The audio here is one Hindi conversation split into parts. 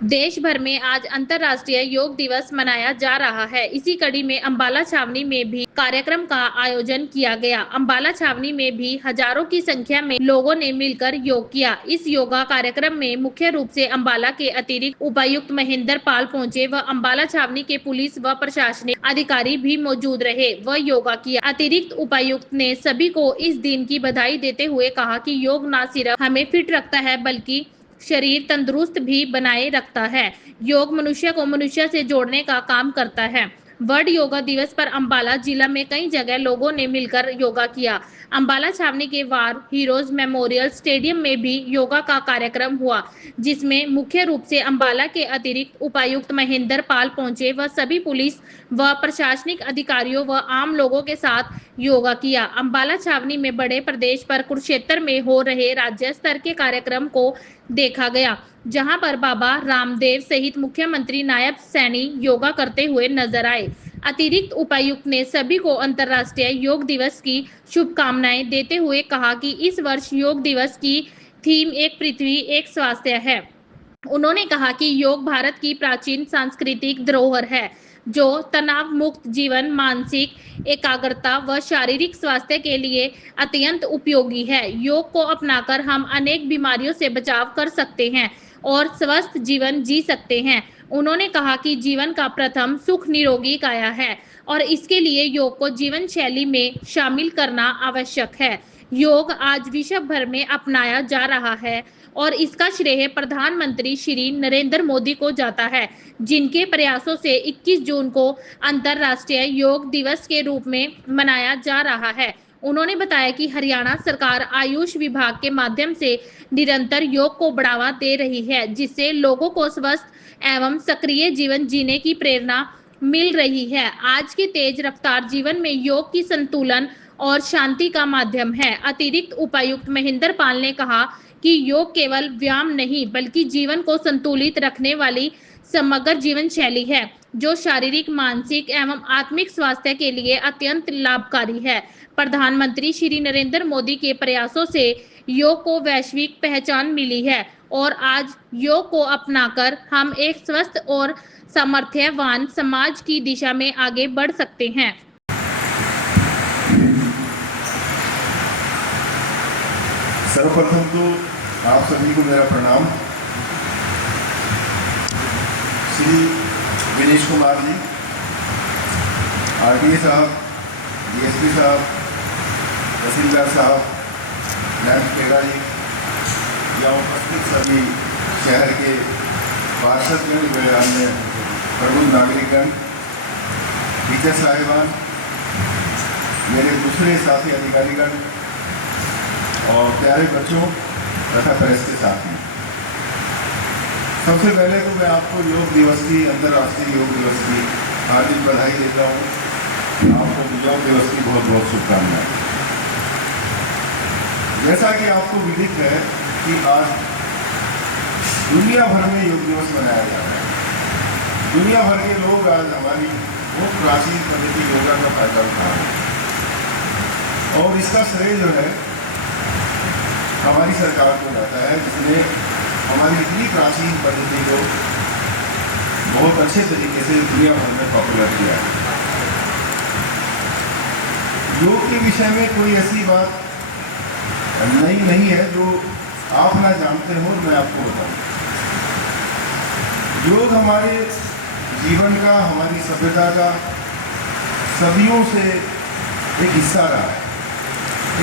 देश भर में आज अंतर्राष्ट्रीय योग दिवस मनाया जा रहा है। इसी कड़ी में अंबाला छावनी में भी कार्यक्रम का आयोजन किया गया। अंबाला छावनी में भी हजारों की संख्या में लोगों ने मिलकर योग किया। इस योगा कार्यक्रम में मुख्य रूप से अंबाला के अतिरिक्त उपायुक्त महेंद्र पाल पहुंचे व अंबाला छावनी के पुलिस व प्रशासनिक अधिकारी भी मौजूद रहे व योगा किया। अतिरिक्त उपायुक्त ने सभी को इस दिन की बधाई देते हुए कहा कि योग न सिर्फ हमें फिट रखता है बल्कि शरीर तंदुरुस्त भी बनाए रखता है। योग मनुष्य को मनुष्य से जोड़ने का काम करता है। वर्ल्ड योगा दिवस पर अंबाला जिला में कई जगह लोगों ने मिलकर योगा किया। अंबाला छावनी के वार हीरोज मेमोरियल स्टेडियम में भी योगा का कार्यक्रम हुआ, जिसमें मुख्य रूप से अंबाला के अतिरिक्त उपायुक्त महेंद्र पाल पहुंचे व सभी पुलिस व प्रशासनिक अधिकारियों व आम लोगों के साथ योगा किया। अंबाला छावनी में बड़े प्रदेश पर कुरुक्षेत्र में हो रहे राज्य स्तर के कार्यक्रम को देखा गया, जहां पर बाबा रामदेव सहित मुख्यमंत्री नायब सैनी योगा करते हुए नजर आए। अतिरिक्त उपायुक्त ने सभी को अंतर्राष्ट्रीय योग दिवस की शुभकामनाएं देते हुए कहा कि इस वर्ष योग दिवस की थीम एक पृथ्वी एक स्वास्थ्य है। उन्होंने कहा कि योग भारत की प्राचीन सांस्कृतिक धरोहर है, जो तनाव मुक्त जीवन, मानसिक एकाग्रता व शारीरिक स्वास्थ्य के लिए अत्यंत उपयोगी है। योग को अपनाकर हम अनेक बीमारियों से बचाव कर सकते हैं और स्वस्थ जीवन जी सकते हैं। उन्होंने कहा कि जीवन का प्रथम सुख निरोगी काया है और इसके लिए योग को जीवन शैली में शामिल करना आवश्यक है। योग आज विश्व भर में अपनाया जा रहा है और इसका श्रेय प्रधानमंत्री श्री नरेंद्र मोदी को जाता है, जिनके प्रयासों से 21 जून को अंतर्राष्ट्रीय योग दिवस के रूप में मनाया जा रहा है। उन्होंने बताया कि हरियाणा सरकार आयुष विभाग के माध्यम से निरंतर योग को बढ़ावा दे रही है, जिससे लोगों को स्वस्थ एवं सक्रिय जीवन जीने की प्रेरणा मिल रही है। आज के तेज रफ्तार जीवन में योग की संतुलन और शांति का माध्यम है। अतिरिक्त उपायुक्त महेंद्र पाल ने कहा कि योग केवल व्यायाम नहीं बल्कि जीवन को संतुलित रखने वाली समग्र जीवन शैली है, जो शारीरिक, मानसिक एवं आत्मिक स्वास्थ्य के लिए अत्यंत लाभकारी है। प्रधानमंत्री श्री नरेंद्र मोदी के प्रयासों से योग को वैश्विक पहचान मिली है और आज योग को अपनाकर हम एक स्वस्थ और सामर्थ्यवान समाज की दिशा में आगे बढ़ सकते हैं। सर्वप्रथम तो आप सभी को मेरा प्रणाम। श्री विनेश कुमार जी, आरटीए साहब, डीएसपी साहब, तहसीलदार साहब, नायब खेड़ा जी, या उपस्थित सभी शहर के पार्षदगण व अन्य प्रबुद्ध नागरिकगण, टीचर साहिबान, मेरे दूसरे साथी अधिकारीगण और प्यारे बच्चों तथा प्रेस के साथी, सबसे पहले तो मैं आपको योग दिवस की, अंतर्राष्ट्रीय योग दिवस की हार्दिक बधाई देता हूँ। आपको योग दिवस की बहुत बहुत शुभकामनाएं। जैसा कि आपको विदित है कि आज दुनिया भर में योग दिवस मनाया जा रहा है। दुनिया भर के लोग आज हमारी बहुत प्राचीन पद्धति योगा का फायदा उठा रहे हैं और इसका श्रेय जो है हमारी सरकार को जाता है, जिसने हमारी इतनी प्राचीन पद्धति को बहुत अच्छे तरीके से दुनिया भर में पॉपुलर किया है। योग के विषय में कोई ऐसी बात नई नहीं है जो आप ना जानते हो, मैं आपको बताऊं। योग हमारे जीवन का, हमारी सभ्यता का सदियों से एक हिस्सा रहा है,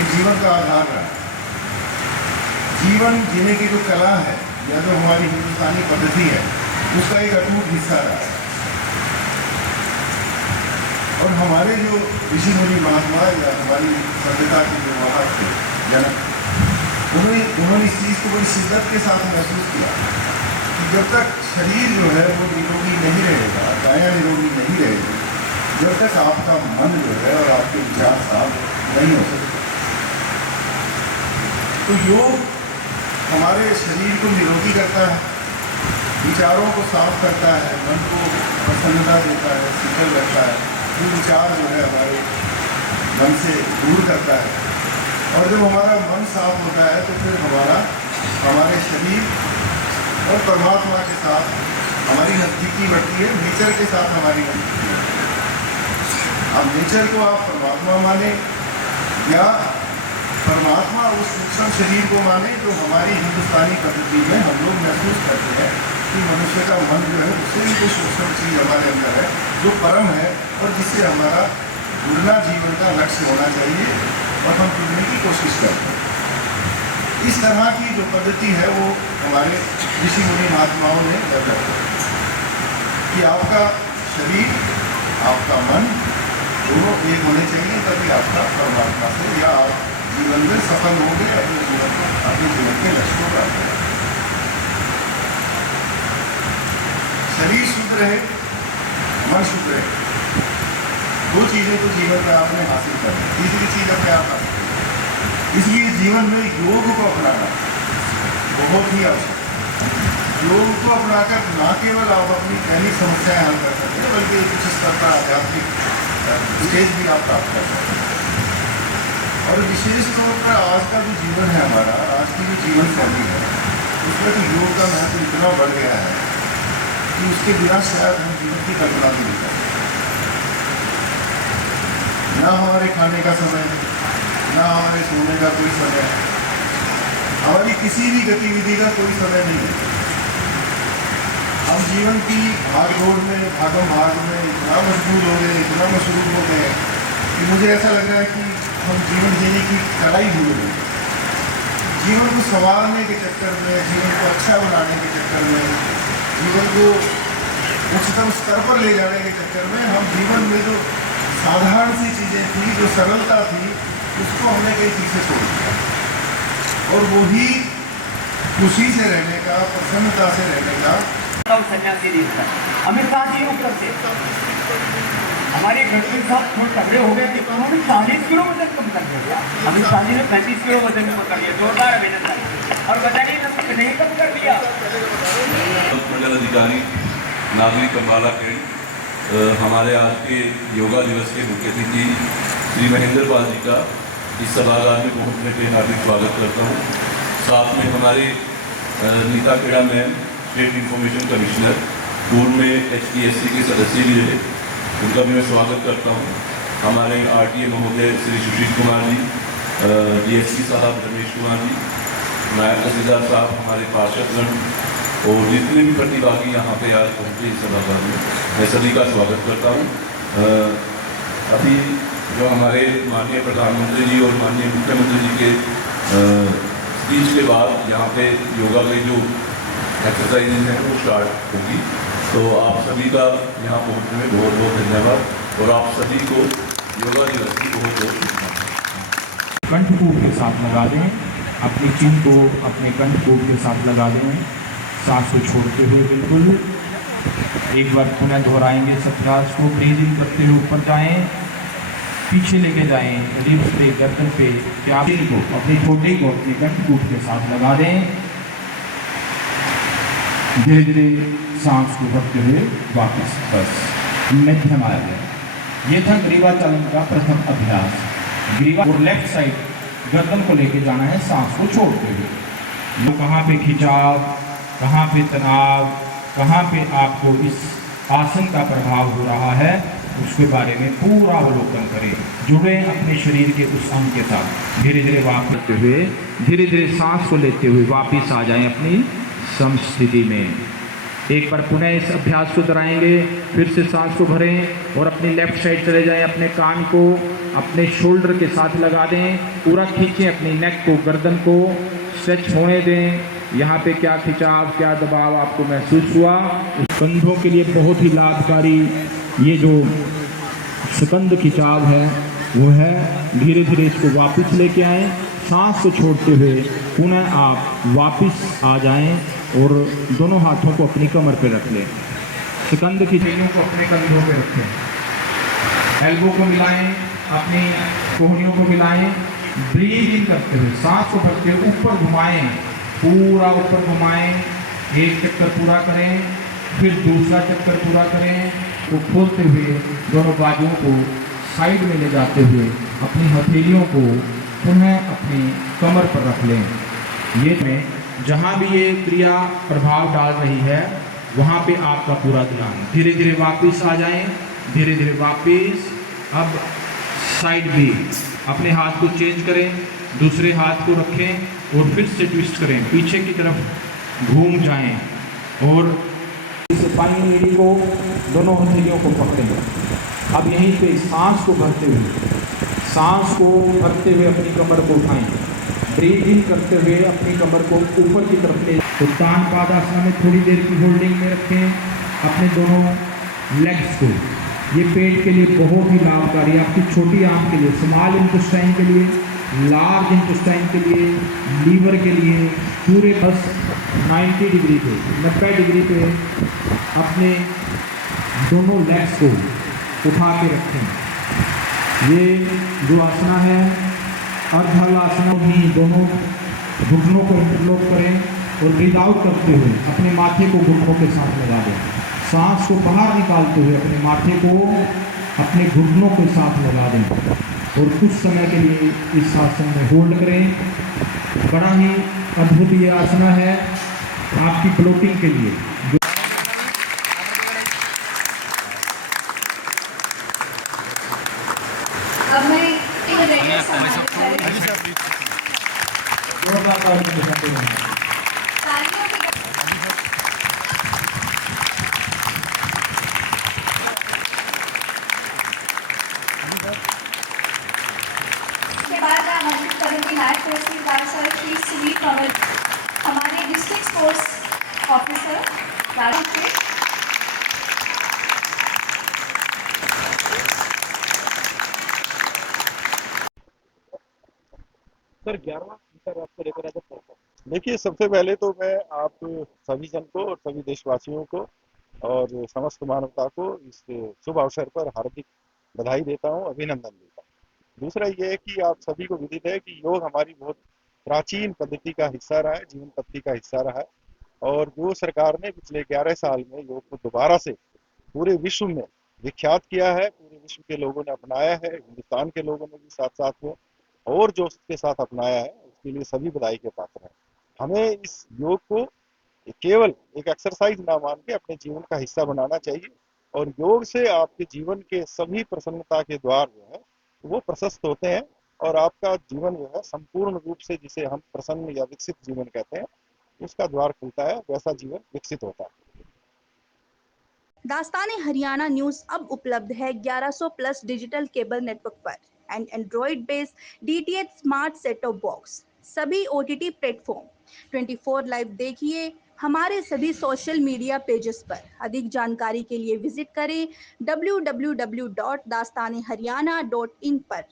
एक जीवन का आधार रहा है। जीवन जीने की जो कला है या जो हमारी हिंदुस्तानी पद्धति है, उसका एक अटूट हिस्सा रहा है। और हमारे जो ऋषि मुनि महात्मा या हमारी सभ्यता के जो महान थे जनक, उन्होंने इस चीज़ को बड़ी शिद्दत के साथ महसूस किया कि जब तक शरीर जो है वो निरोगी नहीं रहेगा, काया निरोगी नहीं रहेगी, जब तक आपका मन जो है और आपके विचार साफ नहीं हो सकते। तो योग हमारे शरीर को निरोगी करता है, विचारों को साफ करता है, मन को प्रसन्नता देता है, शीतल रखता है, वो विचार जो है हमारे मन से दूर करता है। और जब हमारा मन साफ होता है तो फिर हमारे शरीर और परमात्मा के साथ फीकी बढ़ती है, नेचर के साथ हमारी बनती है। अब नेचर को आप परमात्मा माने या परमात्मा उस सूक्ष्म शरीर को माने, तो हमारी हिंदुस्तानी पद्धति में हम लोग महसूस करते हैं कि मनुष्य का मन जो है उससे भी कुछ सूक्ष्म चीज़ हमारे अंदर है जो परम है और जिससे हमारा जुड़ना जीवन का लक्ष्य होना चाहिए और हम जुड़ने की कोशिश करते हैं। इस तरह की जो पद्धति है वो हमारे ऋषि मुनि महात्माओं ने डेवलप की कि आपका शरीर आपका मन दोनों एक होने चाहिए, तभी आपका परमात्मा से या आप जीवन में सफल होंगे, अपने जीवन के लक्ष्य को प्राप्त करेंगे। शरीर शुद्ध रहे, मन शुद्ध रहे, दो चीज़ें तो जीवन में आपने हासिल कर ली, तीसरी चीज़ अपने आप हासिल करें। इसलिए जीवन में योग को अपनाना बहुत ही आवश्यक है। योग को अपनाकर न केवल आप अपनी दैनिक समस्याएं हल कर सकते हैं, बल्कि कुछ स्तर का आध्यात्मिक स्टेज भी आप प्राप्त कर सकते हैं। और विशेष तौर पर आज का जो जीवन है हमारा, आज की जो जीवन शैली है, उसमें तो योग का महत्व इतना बढ़ गया है कि उसके बिना शायद हम जीवन की कल्पना भी नहीं कर सकते। ना हमारे खाने का समय, ना हमारे सोने का कोई समय, हमारी किसी भी गतिविधि का कोई समय नहीं है। हम जीवन की भागदौड़ में, भागम भाग में इतना मशगूल हो गए, इतना मशरूफ हो गए कि मुझे ऐसा लग रहा है कि हम जीवन जीने की कला ही भूल गए। जीवन को संवारने के चक्कर में, जीवन को अच्छा बनाने के चक्कर में, जीवन को उच्चतम स्तर पर ले जाने के चक्कर में हम जीवन में जो साधारण सी चीज़ें थी, जो सरलता थी, उसको हमने कहीं पीछे छोड़ दिया। और वही खुशी से रहने का, प्रसन्नता से रहने का सन्यासी देवता अमित शाह जी उपलब्ध हमारे गणवीर साहब थोड़े तगड़े हो गए थे, उन्होंने 40 किलो वजन कम कर दिया। अमित शाह जी ने 35 किलो वजन कम कर दिया, जोरदार अभिनंदन। और बताइए नहीं कम कर दिया। मंडल अधिकारी नागरिक अम्बाला के हमारे आज के योगा दिवस के मुख्य अतिथि श्री महेंद्र पाल जी का इस सभागार में पहुंचने के हार्दिक स्वागत करता हूं। साथ में हमारे Neeta Kheda ma'am, state information commissioner, पूर्व में HTSC के सदस्य भी रहे, उनका भी मैं स्वागत करता हूं। हमारे RTA महोदय श्री सुशील कुमार जी, DSP साहब रमेश कुमार जी, नायब तहसीलदार साहब, हमारे पार्षदगण और जितने भी प्रतिभागी यहाँ पे आज पहुँचे इस सभागार में, मैं सभी का स्वागत करता हूँ। अभी जो हमारे माननीय प्रधानमंत्री जी और माननीय मुख्यमंत्री जी के स्पीच के बाद यहाँ पे योगा के जो एक्सरसाइजेज हैं वो स्टार्ट होगी। तो आप सभी का यहाँ पहुँचने में बहुत बहुत धन्यवाद और आप सभी को योगा दिवस की बहुत बहुत शुभकामनाएं। कंठकूट के साथ लगा दें, अपनी चिन्ह को अपने कंठकूट के साथ लगा दें, सांस को छोड़ते हुए बिल्कुल एक बार पुनः दोहराएंगे इस अभ्यास को। ब्रीदिंग करते हुए ऊपर जाएं, पीछे लेके जाएं, रिब्स पे, गर्दन पे, प्यासी को, अपनी ठोडी को अपने कंठकूट के साथ लगा दें। धीरे धीरे सांस को भरते हुए वापस बस मध्यम आएगा। ये था ग्रीवा चालन का प्रथम अभ्यास। ग्रीवा और लेफ्ट साइड गर्दन को लेके जाना है सांस को छोड़ते हुए। कहाँ पे खिंचाव, कहाँ पे तनाव, कहाँ पे आपको इस आसन का प्रभाव हो रहा है, उसके बारे में पूरा अवलोकन करें। जुड़े अपने शरीर के उस अंग के साथ। धीरे धीरे वापस करते हुए, धीरे धीरे सांस को लेते हुए वापस आ जाएं अपनी समस्थिति में। एक बार पुनः इस अभ्यास को दोहराएंगे। फिर से सांस को भरें और अपनी लेफ्ट साइड चले जाएं। अपने कान को अपने शोल्डर के साथ लगा दें, पूरा खींचें अपनी नेक को, गर्दन को स्ट्रेच होने दें। यहाँ पे क्या खिंचाव, क्या दबाव आपको महसूस हुआ। कंधों के लिए बहुत ही लाभकारी ये जो स्कंद खिंचाव है वो है। धीरे धीरे इसको वापस लेके आएँ, सांस को छोड़ते हुए पुनः आप वापस आ जाएं और दोनों हाथों को अपनी कमर पर रख लें। स्कंद की पेनों को अपने कंधों पे रखें, एल्बो को मिलाएं, अपनी कोहनियों को मिलाएं। ब्रीथ इन करते हुए सांस को भरते हुए ऊपर घुमाएं, पूरा ऊपर घुमाएं। एक चक्कर पूरा करें, फिर दूसरा चक्कर पूरा करें। तो खोलते हुए दोनों बाजुओं को साइड में ले जाते हुए अपनी हथेलियों को पुनः अपनी कमर पर रख लें। ये में जहाँ भी ये क्रिया प्रभाव डाल रही है वहाँ पे आपका पूरा ध्यान। धीरे धीरे वापस आ जाएं, धीरे धीरे वापस। अब साइड बी, अपने हाथ को चेंज करें, दूसरे हाथ को रखें और फिर से ट्विस्ट करें, पीछे की तरफ घूम जाएं और इसे बाईं एड़ी को, दोनों हथेलियों को पकड़ें। अब यहीं पे सांस को भरते हुए अपनी कमर को उठाएं। ब्रीथ इन करते हुए अपनी कमर को ऊपर की तरफ ले। उत्तान पादासन में थोड़ी देर की होल्डिंग में रखें अपने दोनों लेग्स को। ये पेट के लिए बहुत ही लाभकारी है, आपकी छोटी आंत के लिए, स्मॉल इंटेस्टाइन के लिए, लार्ज इंटेस्टाइन के लिए, लीवर के लिए, पूरे बस 90 डिग्री पे, 90 डिग्री पे अपने दोनों लेग्स को उठा के रखें। ये जो आसना है अर्धहलासना ही, दोनों घुटनों को इंटरलॉक करें और ब्रीद आउट करते हुए अपने माथे को घुटनों के साथ लगा दें। सांस को बाहर निकालते हुए अपने माथे को अपने घुटनों के साथ लगा दें और कुछ समय के लिए इस आसन में होल्ड करें। बड़ा ही अद्भुत ये आसना है आपकी ब्लोटिंग के लिए। अब मैं के बाद आमंत्रित करेंगे नायब तहसीलदार सर श्री सुनील कंवर, हमारे district sports officer Raju. Sir 11वां अंतर्राष्ट्रीय रेखा राजा। देखिए, सबसे पहले तो मैं आप सभी जन को और सभी देशवासियों को और समस्त मानवता को इस शुभ अवसर पर हार्दिक बधाई देता हूँ, अभिनंदन देता हूँ। दूसरा ये है कि आप सभी को विदित है कि योग हमारी बहुत प्राचीन पद्धति का हिस्सा रहा है, जीवन पद्धति का हिस्सा रहा है, और जो सरकार ने पिछले 11 साल में योग को दोबारा से पूरे विश्व में विख्यात किया है, पूरे विश्व के लोगों ने अपनाया है, हिंदुस्तान के लोगों ने भी साथ साथ में और जो उसके साथ अपनाया है, उसके लिए सभी बधाई के पात्र हैं। हमें इस योग को केवल एक एक्सरसाइज ना मान के अपने जीवन का हिस्सा बनाना चाहिए, और योग से आपके जीवन के सभी प्रसन्नता के द्वार जो है वो प्रशस्त होते हैं, और आपका जीवन जो है संपूर्ण रूप से, जिसे हम प्रसन्न या विकसित जीवन कहते हैं, उसका द्वार खुलता है, वैसा जीवन विकसित होता है। दास्तान हरियाणा न्यूज अब उपलब्ध है 1100 प्लस डिजिटल केबल नेटवर्क पर and Android based DTH smart set top box, सभी OTT प्लेटफॉर्म। 24 लाइव देखिए हमारे सभी सोशल मीडिया पेजेस पर। अधिक जानकारी के लिए विजिट करें www.dastaneharyana.in पर।